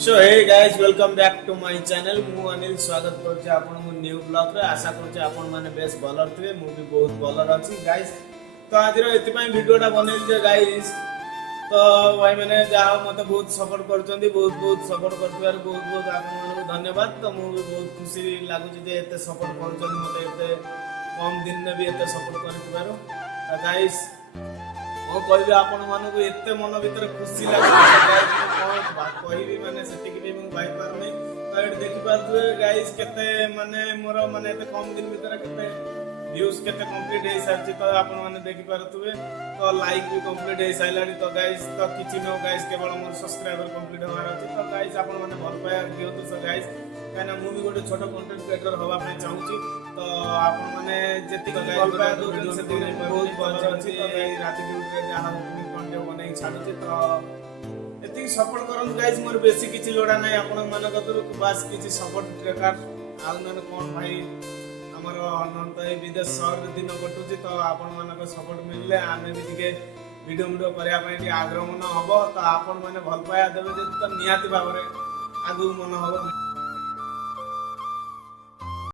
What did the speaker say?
So hey guys welcome back to my channel मु अनिल स्वागत करछे आपन मु न्यू ब्लॉग रे आशा करछे आपन माने बेस भलर थिबे मु भी बहुत भलर अछि गाइस। तो आज रो एति पय वीडियोटा बनेल जे गाइस तो भाई माने जाओ मते बहुत सपोर्ट करछंदी बहुत सपोर्ट करथिबार बहुत आपन माने धन्यवाद। तो मु भी बहुत खुशी लागु जे एते सपोर्ट करछंदी मते एते कम दिन में भी एते सपोर्ट करथिबार गाइस ओ कहबी आपण मानू एते मन भीतर खुशी लागे कहबी माने सेटिक भी मु भाई पार नै। तो एट देखि पारथुए गाइस केते माने मोर माने एते कम दिन भीतर केते व्यूज केते कंप्लीट हे सारछि। तो आपण माने देखि पारथुए तो लाइक भी कंप्लीट हे साइलानी। तो गाइस तो किछि नो गाइस केवल मोर सब्सक्राइबर कंप्लीट होवार अछि। तो गाइस आपण माने भल पाया दियतु सो गाइस काना मु भी गोटे छोटो कंटेंट क्रिएटर होवा पे चाहूची। तो आपण माने जेति भल पाया दो वीडियो से बहुत भल अछि। तो गाइस राति ड्यूटी रे जहां कंटेंट बनाई छाडुची तो एति सपोर्ट करन गाइस मोर बेसी किछि लोडा नै आपण माने कतरु बास किछि सपोर्ट दरकार आ न कोन भाई हमर अनंत ए विदेश शहर दिन कटुची। तो आपण मानक सपोर्ट मिलले आमे भी टिके वीडियो करया पय आग्रह मन हबो। तो आपण माने भल पाया देबे जे तो नियाति बाबरे आगु मन हबो।